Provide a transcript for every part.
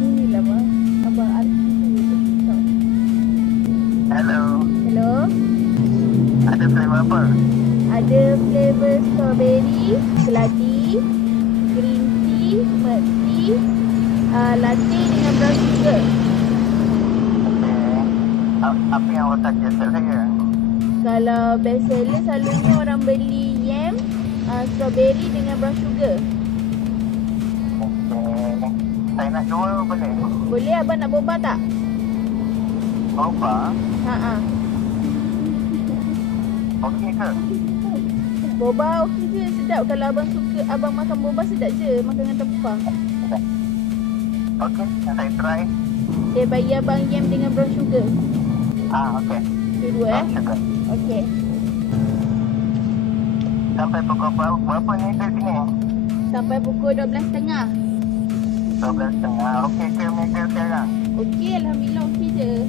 Inilah bang, abang Arfi. Hello. Hello. Ada flavor apa? Ada flavor strawberry, keladi, green tea, milk tea, latte dengan brown sugar. Apa yang awak tak biasa saya? Kalau best seller selalunya orang beli yam, strawberry dengan brown sugar. Saya nak dua boleh? Boleh abang nak boba tak? Boba? Ha. Okey ke? Boba okey je, sedap. Kalau abang suka, abang makan boba sedap je, makan dengan tepung. Okey, saya try. Okay, bagi abang yam dengan brown sugar. Okey. Dua-dua Sugar. Okey. Sampai pukul berapa ni ke sini? Sampai pukul 12.30. 12.30. Okey ke meja sekarang? Okey, alhamdulillah okey je.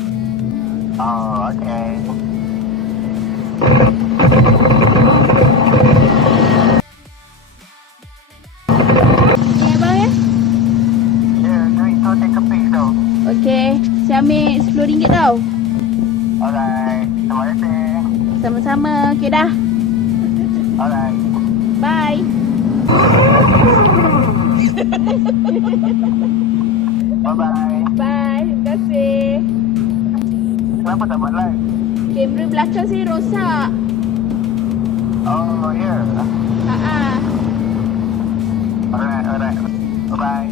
Okey. Ni abang ya? Ya, duit tu take a pic tau. Okey, saya ambil RM10 tau. Alright. Terima kasih. Sama-sama. Okey dah. Alright. Bye. Bye-bye. Bye. Terima kasih. Kenapa tak buat live? Kamera belakang saya rosak. Oh, ya. Ha. Alright. Bye-bye.